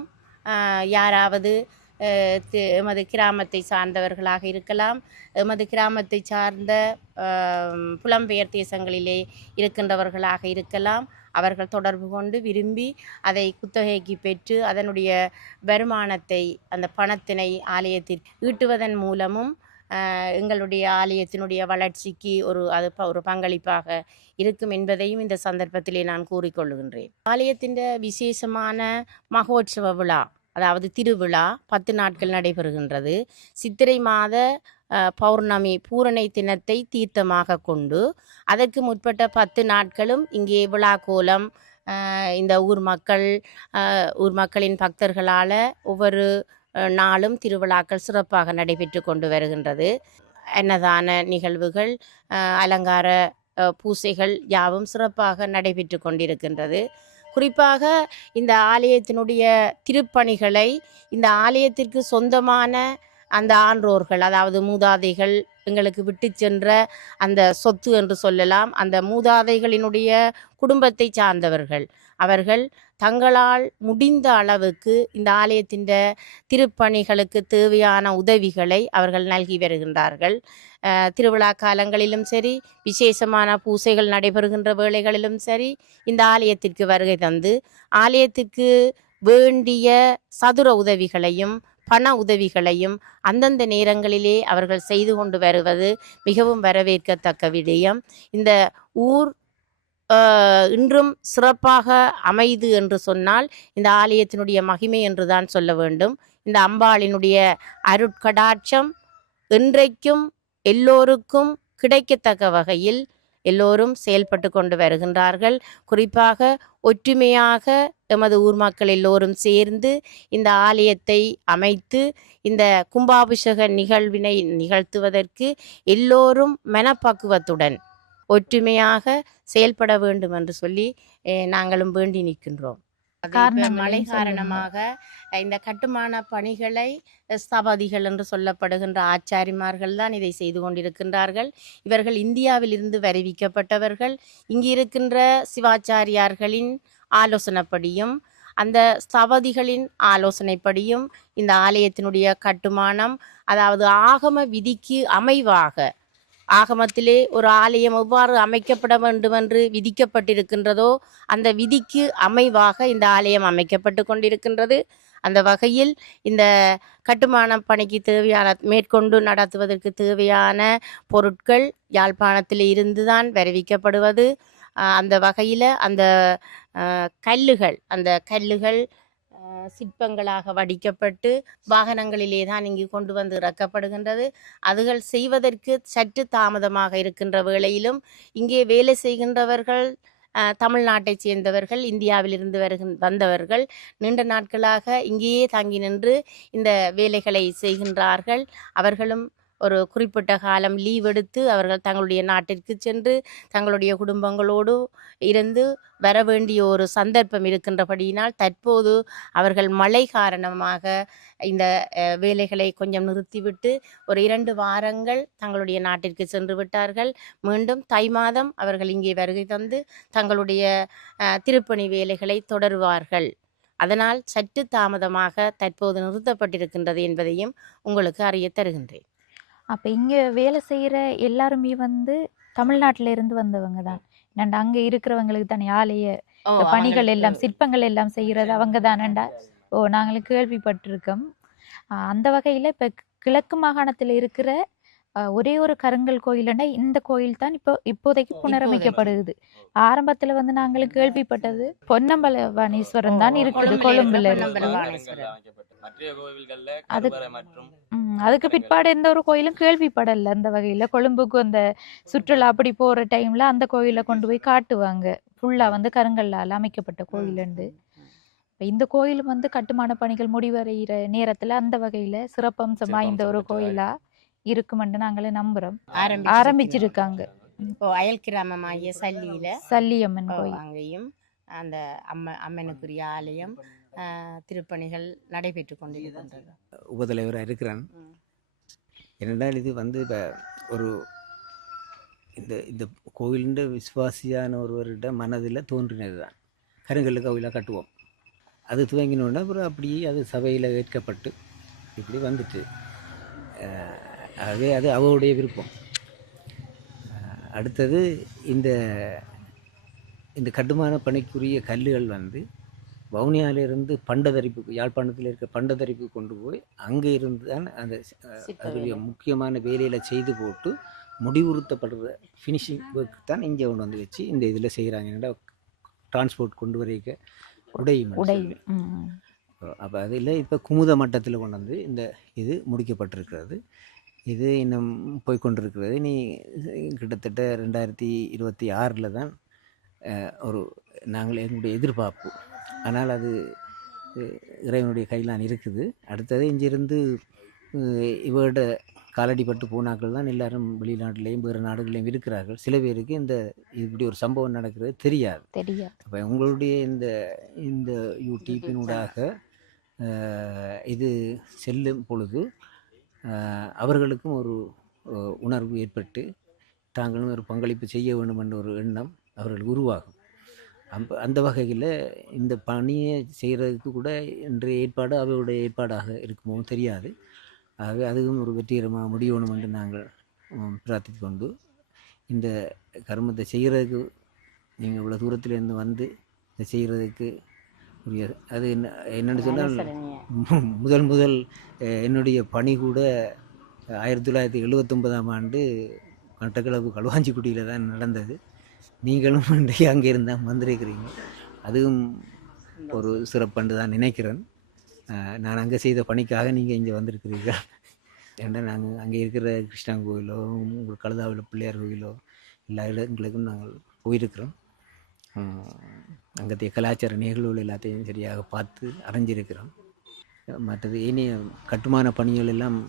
யாராவது எமது கிராமத்தை சார்ந்தவர்களாக இருக்கலாம், எமது கிராமத்தை சார்ந்த புலம்பெயர் தேசங்களிலே இருக்கின்றவர்களாக இருக்கலாம், அவர்கள் தொடர்பு கொண்டு விரும்பி அதை குத்தகைக்கு பெற்று அதனுடைய வருமானத்தை அந்த பணத்தினை ஆலயத்திற்கு ஈட்டுவதன் மூலமும் எங்களுடைய ஆலயத்தினுடைய வளர்ச்சிக்கு ஒரு பங்களிப்பாக இருக்கும் என்பதையும் இந்த சந்தர்ப்பத்திலே நான் கூறிக்கொள்கின்றேன். ஆலயத்தின் விசேஷமான மகோற்சவ விழா, அதாவது திருவிழா 10 நாட்கள் நடைபெறுகின்றது. சித்திரை மாத பௌர்ணமி பூரணை தினத்தை தீர்த்தமாக கொண்டு அதற்கு முற்பட்ட 10 நாட்களும் இங்கே விழா கோலம் இந்த ஊர் மக்களின் பக்தர்களால் ஒவ்வொரு நாளும் திருவிழாக்கள் சிறப்பாக நடைபெற்று கொண்டு வருகின்றது. அன்னதான நிகழ்வுகள், அலங்கார பூசைகள் யாவும் சிறப்பாக நடைபெற்று கொண்டிருக்கின்றது. குறிப்பாக இந்த ஆலயத்தினுடைய திருப்பணிகளை இந்த ஆலயத்திற்கு சொந்தமான அந்த ஆன்றோர்கள், அதாவது மூதாதைகள் எங்களுக்கு விட்டு சென்ற அந்த சொத்து என்று சொல்லலாம், அந்த மூதாதைகளினுடைய குடும்பத்தை சார்ந்தவர்கள் அவர்கள் தங்களால் முடிந்த அளவுக்கு இந்த ஆலயத்தின் திருப்பணிகளுக்கு தேவையான உதவிகளை அவர்கள் நல்கி வருகின்றார்கள். திருவிழா காலங்களிலும் சரி, விசேஷமான பூசைகள் நடைபெறுகின்ற வேளைகளிலும் சரி, இந்த ஆலயத்திற்கு வருகை தந்து ஆலயத்திற்கு வேண்டிய சதுர உதவிகளையும் பண உதவிகளையும் அந்தந்த நேரங்களிலே அவர்கள் செய்து கொண்டு வருவது மிகவும் வரவேற்கத்தக்க விடயம். இந்த ஊர் இன்றும் சிறப்பாக அமைது என்று சொன்னால் இந்த ஆலயத்தினுடைய மகிமை என்று தான் சொல்ல வேண்டும். இந்த அம்பாளினுடைய அருட்கடாட்சம் என்றைக்கும் எல்லோருக்கும் கிடைக்கத்தக்க வகையில் எல்லோரும் செயல்பட்டு கொண்டு வருகின்றார்கள். குறிப்பாக ஒற்றுமையாக எமது ஊர் மக்கள் எல்லோரும் சேர்ந்து இந்த ஆலயத்தை அமைத்து இந்த கும்பாபிஷேக நிகழ்வினை நிகழ்த்துவதற்கு எல்லோரும் மனப்பக்குவத்துடன் ஒற்றுமையாக செயல்பட வேண்டும் என்று சொல்லி நாங்களும் வேண்டி நிற்கின்றோம். மழை காரணமாக இந்த கட்டுமான பணிகளை ஸ்தபதிகள் என்று சொல்லப்படுகின்ற ஆச்சாரிமார்கள் தான் இதை செய்து கொண்டிருக்கின்றார்கள். இவர்கள் இந்தியாவில் இருந்து வருவிக்கப்பட்டவர்கள். இங்கு இருக்கின்ற சிவாச்சாரியார்களின் ஆலோசனைப்படியும் அந்த ஸ்தபதிகளின் ஆலோசனைப்படியும் இந்த ஆலயத்தினுடைய கட்டுமானம், அதாவது ஆகம விதிக்கு அமைவாக, ஆகமத்திலே ஒரு ஆலயம் எவ்வாறு அமைக்கப்பட வேண்டும் என்று விதிக்கப்பட்டிருக்கின்றதோ அந்த விதிக்கு அமைவாக இந்த ஆலயம் அமைக்கப்பட்டு கொண்டிருக்கின்றது. அந்த வகையில் இந்த கட்டுமான பணிக்கு தேவையான மேற்கொண்டு நடத்துவதற்கு தேவையான பொருட்கள் யாழ்ப்பாணத்தில் இருந்துதான் வருவிக்கப்படுவது. அந்த வகையில் அந்த கல்லுகள் சிற்பங்களாக வடிக்கப்பட்டு வாகனங்களிலே தான் இங்கு கொண்டு வந்து இறக்கப்படுகின்றது. அதுகள் செய்வதற்கு சற்று தாமதமாக இருக்கின்ற வேளையிலும் இங்கே வேலை செய்கின்றவர்கள் தமிழ்நாட்டைச் சேர்ந்தவர்கள், இந்தியாவிலிருந்து வந்தவர்கள் நீண்ட நாட்களாக இங்கேயே தங்கி நின்று இந்த வேலைகளை செய்கின்றார்கள். அவர்களும் ஒரு குறிப்பிட்ட காலம் லீவ் எடுத்து அவர்கள் தங்களுடைய நாட்டிற்கு சென்று தங்களுடைய குடும்பங்களோடு இருந்து வர வேண்டிய ஒரு சந்தர்ப்பம் இருக்கின்றபடியினால் தற்போது அவர்கள் மழை காரணமாக இந்த வேலைகளை கொஞ்சம் நிறுத்திவிட்டு ஒரு 2 வாரங்கள் தங்களுடைய நாட்டிற்கு சென்று விட்டார்கள். மீண்டும் தை மாதம் அவர்கள் இங்கே வருகை தந்து தங்களுடைய திருப்பணி வேலைகளை தொடருவார்கள். அதனால் சற்று தாமதமாக தற்போது நிறுத்தப்பட்டிருக்கின்றது என்பதையும் உங்களுக்கு அறிய தருகின்றேன். அப்போ இங்கே வேலை செய்கிற எல்லாருமே தமிழ்நாட்டில இருந்து வந்தவங்க தான். ஏன்னாண்டா அங்கே இருக்கிறவங்களுக்கு தானே ஆலய பணிகள் எல்லாம் சிற்பங்கள் எல்லாம் செய்கிறது அவங்க தானேண்டா. நாங்களும் கேள்விப்பட்டிருக்கோம். அந்த வகையில் இப்போ கிழக்கு மாகாணத்தில் இருக்கிற ஒரே ஒரு கருங்கல் கோயில்னா இந்த கோயில் தான் இப்போதைக்கு புனரமைக்கப்படுது. ஆரம்பத்துல நாங்களும் கேள்விப்பட்டது பொன்னம்பலவாணீஸ்வரன் தான் இருக்குது கொழும்புல. அதுக்கு பிற்பாடு எந்த ஒரு கோயிலும் கேள்விப்படல. அந்த வகையில கொழும்புக்கு அந்த சுற்றுலா அப்படி போற டைம்ல அந்த கோயிலை கொண்டு போய் காட்டுவாங்க. ஃபுல்லா கருங்கல்லால் அமைக்கப்பட்ட கோயில். இந்த கோயில் கட்டுமான பணிகள் முடிவடைகிற நேரத்துல அந்த வகையில சிறப்பம்சம் வாய்ந்த ஒரு கோயிலா இருக்குமென்று நாங்களே நம்புறோம். ஆரம்பிச்சிருக்காங்க. இப்போ அயல் கிராமமாகிய சல்லியம்மன் கோயில், அங்கேயும் அந்த அம்மனுக்குரிய ஆலயம் திருப்பணிகள் நடைபெற்று கொண்டிருக்கின்றது. உபதலைவராக இருக்கிறேன். என்னென்னால் இது இப்போ ஒரு இந்த கோயிலுன்ற விசுவாசியான ஒருவருட மனதில் தோன்றினது தான் கருங்கல் கோயிலாக கட்டுவோம். அது துவங்கினோன்னா அப்புறம் அப்படியே அது சபையில் ஏற்கப்பட்டு இப்படி வந்துட்டு ஆகவே அது அவருடைய விருப்பம். அடுத்தது இந்த இந்த கட்டுமான பணிக்குரிய கல்லுகள் வந்து வவுனியாவிலிருந்து பண்டதரிப்பு, யாழ்ப்பாணத்தில் இருக்க பண்டதரிப்பு கொண்டு போய் அங்கே இருந்து தான் அந்த அதனுடைய முக்கியமான வேலையில் செய்து போட்டு முடிவுறுத்தப்படுற ஃபினிஷிங் ஒர்க் தான் இங்கே கொண்டு வந்து வச்சு இந்த இதில் செய்கிறாங்க. டிரான்ஸ்போர்ட் கொண்டு வரைக்க உடையும். அப்போ அதில் இப்போ குமுத மட்டத்தில் கொண்டு வந்து இந்த இது முடிக்கப்பட்டிருக்கிறது. இது இன்னும் போய்கொண்டிருக்கிறது. நீ கிட்டத்தட்ட 2026 தான் ஒரு நாங்கள் எங்களுடைய எதிர்பார்ப்பு. ஆனால் அது இறைவனுடைய கையிலான் இருக்குது. அடுத்தது இங்கிருந்து இவரோட காலடிப்பட்டு போனாக்கள் தான் எல்லாரும் வெளிநாட்டிலையும் வேறு நாடுகளையும் இருக்கிறார்கள். சில பேருக்கு இந்த இப்படி ஒரு சம்பவம் நடக்கிறது தெரியாது. அப்போ உங்களுடைய இந்த யூடியூப்பினூடாக இது செல்லும் பொழுது அவர்களுக்கும் ஒரு உணர்வு ஏற்பட்டு தாங்களும் ஒரு பங்களிப்பு செய்ய வேண்டும் என்ற ஒரு எண்ணம் அவர்களுக்கு உருவாகும். அந்த வகையில் இந்த பணியை செய்கிறதுக்கு கூட இன்றைய ஏற்பாடு அவருடைய ஏற்பாடாக இருக்குமோ தெரியாது. ஆகவே அதுவும் ஒரு வெற்றிகரமாக முடியணும் என்று நாங்கள் பிரார்த்தித்து கொண்டு, இந்த கர்மத்தை செய்கிறதுக்கு நீங்கள் இவ்வளோ தூரத்திலேருந்து வந்து இதை செய்கிறதுக்கு உரிய அது என்னென்னு சொன்னால் முதல் என்னுடைய பணி கூட 1979 மட்டக்களப்பு களுவாஞ்சிக்குடியில் தான் நடந்தது. நீங்களும் இன்றைக்கு அங்கே இருந்தால் வந்திருக்கிறீங்க. அதுவும் ஒரு சிறப்புண்டு தான் நினைக்கிறேன். நான் அங்கே செய்த பணிக்காக நீங்கள் இங்கே வந்திருக்கிறீர்கள். ஏன்னா நாங்கள் அங்கே இருக்கிற கிருஷ்ணா கோயிலோ உங்கள் கழுதாவில் பிள்ளையார் கோயிலோ எல்லா இடங்களுக்கும் நாங்கள் போயிருக்கிறோம். அங்கத்தைய கலாச்சார நிகழ்வுகள் எல்லாத்தையும் சரியாக பார்த்து அறிஞ்சிருக்கிறோம். மற்றது ஏனைய கட்டுமான பணிகள் எல்லாம்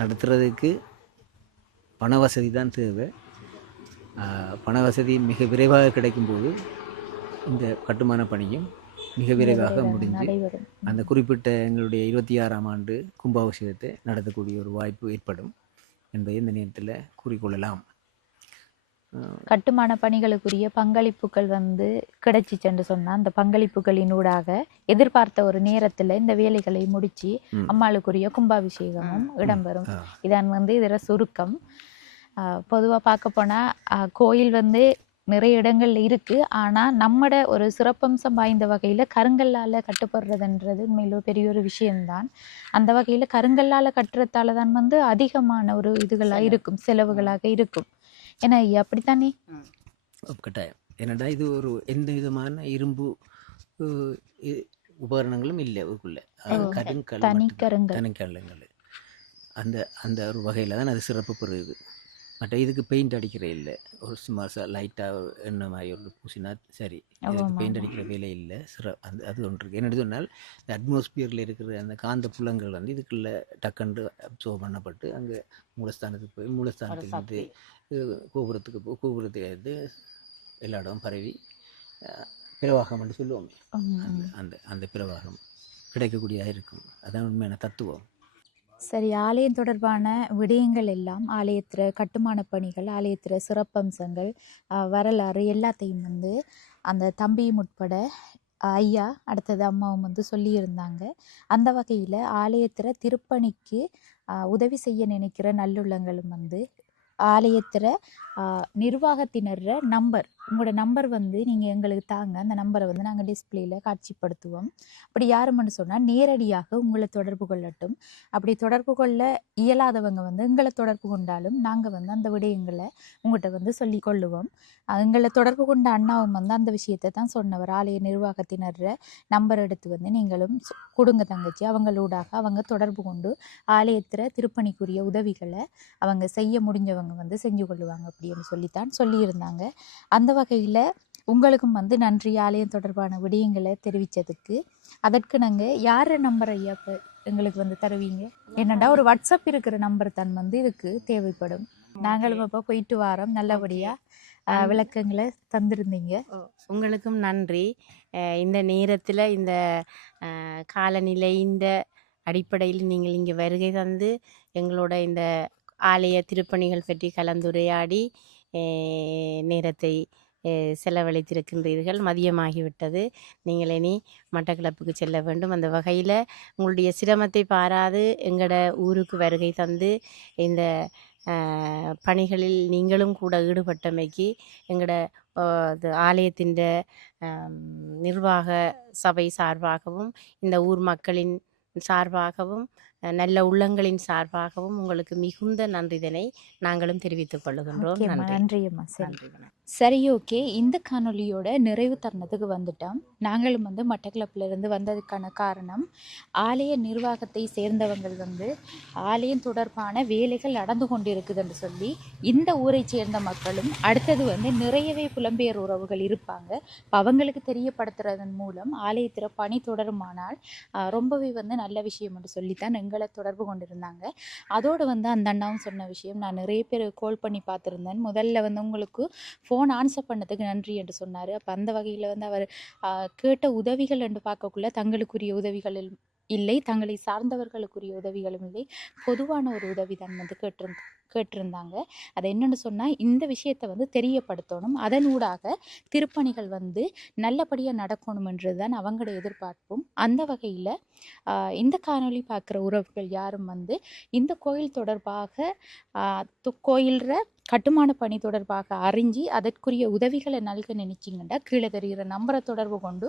நடத்துகிறதுக்கு பண வசதி தான் தேவை. பண வசதி மிக விரைவாக கிடைக்கும்போது இந்த கட்டுமான பணியும் மிக விரைவாக முடிஞ்சு அந்த குறிப்பிட்ட எங்களுடைய 26ஆம் ஆண்டு கும்பாபிஷேகத்தை நடத்தக்கூடிய ஒரு வாய்ப்பு ஏற்படும் என்பதை இந்த நேரத்தில் கூறிக்கொள்ளலாம். கட்டுமான பணிகளுக்குரிய பங்களிப்புகள் கிடைச்சிச்சுன்னு சொன்னால் அந்த பங்களிப்புகளினூடாக எதிர்பார்த்த ஒரு நேரத்தில் இந்த வேலைகளை முடித்து அம்மாளுக்குரிய கும்பாபிஷேகமும் இடம்பெறும். இதான் இதில் சுருக்கம். பொதுவாக பார்க்க போனால் கோயில் நிறைய இடங்கள்ல இருக்குது. ஆனால் நம்மட ஒரு சிறப்பம்சம் வாய்ந்த வகையில் கருங்கல்லால் கட்டுப்படுறதுன்றது உண்மையில பெரிய ஒரு விஷயம்தான். அந்த வகையில் கருங்கல்லால் கட்டுறதால தான் அதிகமான ஒரு இதுகளாக இருக்கும், செலவுகளாக இருக்கும். ஏன்னா அப்படித்தானே? கட்டாயம். ஏன்னாடா இது ஒரு எந்த விதமான இரும்பு உபகரணங்களும் இல்லை அதுக்குள்ள. தனிக்கல்லங்கள் அந்த அந்த ஒரு வகையில் தான் அது சிறப்பு பெறுது. மற்ற இதுக்கு பெயிண்ட் அடிக்கிற இல்லை. ஒரு சும்மா லைட்டாக எண்ணெய் மாதிரி ஒரு பூசினா சரி. இதுக்கு பெயிண்ட் அடிக்கிற வேலை இல்லை. அது ஒன்று இருக்குது. என்னென்னு சொன்னால் இந்த அட்மாஸ்பியரில் இருக்கிற அந்த காந்த புலங்கள் இதுக்குள்ளே டக்கண்டு அப்சர்வ் பண்ணப்பட்டு அங்கே மூலஸ்தானத்துக்கு போய் மூலஸ்தானத்துலேருந்து கோபுரத்துக்கு எல்லா இடமும் பரவி பிரவாகம் என்று சொல்லுவோம். அந்த அந்த பிரவாகம் கிடைக்கக்கூடியதாக இருக்கும். அதான் உண்மையான தத்துவம். சரி, ஆலயம் தொடர்பான விடயங்கள் எல்லாம், ஆலயத்தில் கட்டுமான பணிகள், ஆலயத்தில் சிறப்பம்சங்கள், வரலாறு எல்லாத்தையும் அந்த தம்பியும் உட்பட ஐயா அடுத்தது அம்மாவும் சொல்லியிருந்தாங்க. அந்த வகையில் ஆலயத்தில் திருப்பணிக்கு உதவி செய்ய நினைக்கிற நல்லுள்ளங்களும் ஆலயத்தில் நிர்வாகத்தினர் நம்பர், உங்களோட நம்பர் நீங்கள் எங்களுக்கு தாங்க. அந்த நம்பரை நாங்கள் டிஸ்பிளேயில் காட்சிப்படுத்துவோம். அப்படி யாருமென்னு சொன்னால் நேரடியாக உங்களை தொடர்பு கொள்ளட்டும். அப்படி தொடர்பு கொள்ள இயலாதவங்க எங்களை தொடர்பு கொண்டாலும் நாங்கள் அந்த விடயங்களை உங்கள்கிட்ட சொல்லி கொள்ளுவோம். எங்களை தொடர்பு கொண்ட அண்ணாவும் அந்த விஷயத்தை தான் சொன்னவர். ஆலய நிர்வாகத்தினர் நம்பர் எடுத்து நீங்களும் கொடுங்க தங்கச்சி, அவங்களூடாக அவங்க தொடர்பு கொண்டு ஆலயத்தில் திருப்பணிக்குரிய உதவிகளை அவங்க செய்ய முடிஞ்சவங்க செஞ்சு கொள்ளுவாங்க அப்படின்னு சொல்லித்தான் சொல்லியிருந்தாங்க. அந்த வகையில் உங்களுக்கும் நன்றி, ஆலயம் தொடர்பான விடயங்களை தெரிவித்ததுக்கு. அதற்கு நாங்கள் யார் நம்பர் ஐயா இப்போ எங்களுக்கு தருவீங்க? என்னடா ஒரு வாட்ஸ்அப் இருக்கிற நம்பர் தான் இதுக்கு தேவைப்படும். நாங்களும் இப்போ போயிட்டு வாரோம். நல்லபடியாக விளக்கங்களை தந்திருந்தீங்க. உங்களுக்கும் நன்றி. இந்த நேரத்தில் இந்த காலநிலை இந்த அடிப்படையில் நீங்கள் இங்கே வருகை தந்து எங்களோட இந்த ஆலய திருப்பணிகள் பற்றி கலந்துரையாடி நேரத்தை செலவழித்திருக்கின்றீர்கள். மதியமாகிவிட்டது. நீங்கள் இனி மட்டக்களப்புக்கு செல்ல வேண்டும். அந்த வகையில் உங்களுடைய சிரமத்தை பாராது எங்களோட ஊருக்கு வருகை தந்து இந்த பணிகளில் நீங்களும் கூட ஈடுபட்டமைக்கு எங்களோட இது ஆலயத்தின் நிர்வாக சபை சார்பாகவும் இந்த ஊர் மக்களின் சார்பாகவும் நல்ல உள்ளங்களின் சார்பாகவும் உங்களுக்கு மிகுந்த நன்றிதனை நாங்களும் தெரிவித்துக் கொள்ளுகின்றோம். நன்றி அம்மா. சரி நன்றி. சரி, ஓகே. இந்த காணொலியோட நிறைவு தருணத்துக்கு வந்துட்டோம். நாங்களும் மட்டக்களப்பில் இருந்து வந்ததுக்கான காரணம், ஆலய நிர்வாகத்தை சேர்ந்தவங்கள் ஆலயம் தொடர்பான வேலைகள் நடந்து கொண்டிருக்குதுன்னு சொல்லி இந்த ஊரை சேர்ந்த மக்களும் அடுத்தது நிறையவே புலம்பெயர் உறவுகள் இருப்பாங்க. அவங்களுக்கு தெரியப்படுத்துறதன் மூலம் ஆலயத்தில் பணி தொடருமானால் ரொம்பவே நல்ல விஷயம் என்று சொல்லித்தான் எங்களை தொடர்பு கொண்டிருந்தாங்க. அதோடு அந்த அண்ணாவும் சொன்ன விஷயம், நான் நிறைய பேர் கால் பண்ணி பார்த்துருந்தேன். முதல்ல உங்களுக்கு ஃபோன் ஆன்சர் பண்ணதுக்கு நன்றி என்று சொன்னார். அப்போ அந்த வகையில் அவர் கேட்ட உதவிகள் என்று பார்க்கக்குள்ள தங்களுக்குரிய உதவிகள் இல்லை, தங்களை சார்ந்தவர்களுக்குரிய உதவிகளும் இல்லை, பொதுவான ஒரு உதவி தான் கேட்டிருந்தாங்க. அது என்னென்னு சொன்னால், இந்த விஷயத்தை தெரியப்படுத்தணும், அதனூடாக திருப்பணிகள் நல்லபடியாக நடக்கணுமென்றது தான் அவங்களோட எதிர்பார்ப்பும். அந்த வகையில் இந்த காணொளி பார்க்குற உறவுகள் யாரும் இந்த கோயில் தொடர்பாக கோயில்ற கட்டுமான பணி தொடர்பாக அறிஞ்சு அதற்குரிய உதவிகளை நல்க நினைச்சிங்கன்னா கீழே தெரிகிற நம்பரை தொடர்பு கொண்டு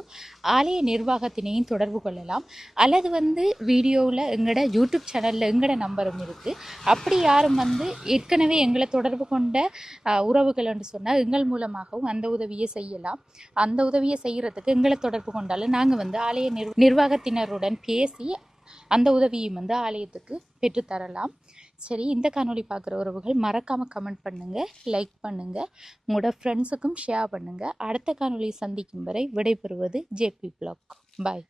ஆலய நிர்வாகத்தினையும் தொடர்பு கொள்ளலாம். அல்லது வீடியோவில் எங்களோட யூடியூப் சேனலில் எங்களோட நம்பரும் இருக்குது. அப்படி யாரும் ஏற்கனவே எங்களை தொடர்பு கொண்ட உறவுகள் என்று சொன்னால் எங்கள் மூலமாகவும் அந்த உதவியை செய்யலாம். அந்த உதவியை செய்கிறதுக்கு எங்களை தொடர்பு கொண்டாலும் நாங்கள் ஆலய நிர்வாகத்தினருடன் பேசி அந்த உதவியும் ஆலயத்துக்கு பெற்றுத்தரலாம். சரி, இந்த காணொளி பார்க்குற உறவுகள் மறக்காமல் கமெண்ட் பண்ணுங்கள், லைக் பண்ணுங்கள், உங்களோட ஃப்ரெண்ட்ஸுக்கும் ஷேர் பண்ணுங்கள். அடுத்த காணொளி சந்திக்கும் வரை விடைபெறுவது ஜேபி ப்ளாக். பாய்.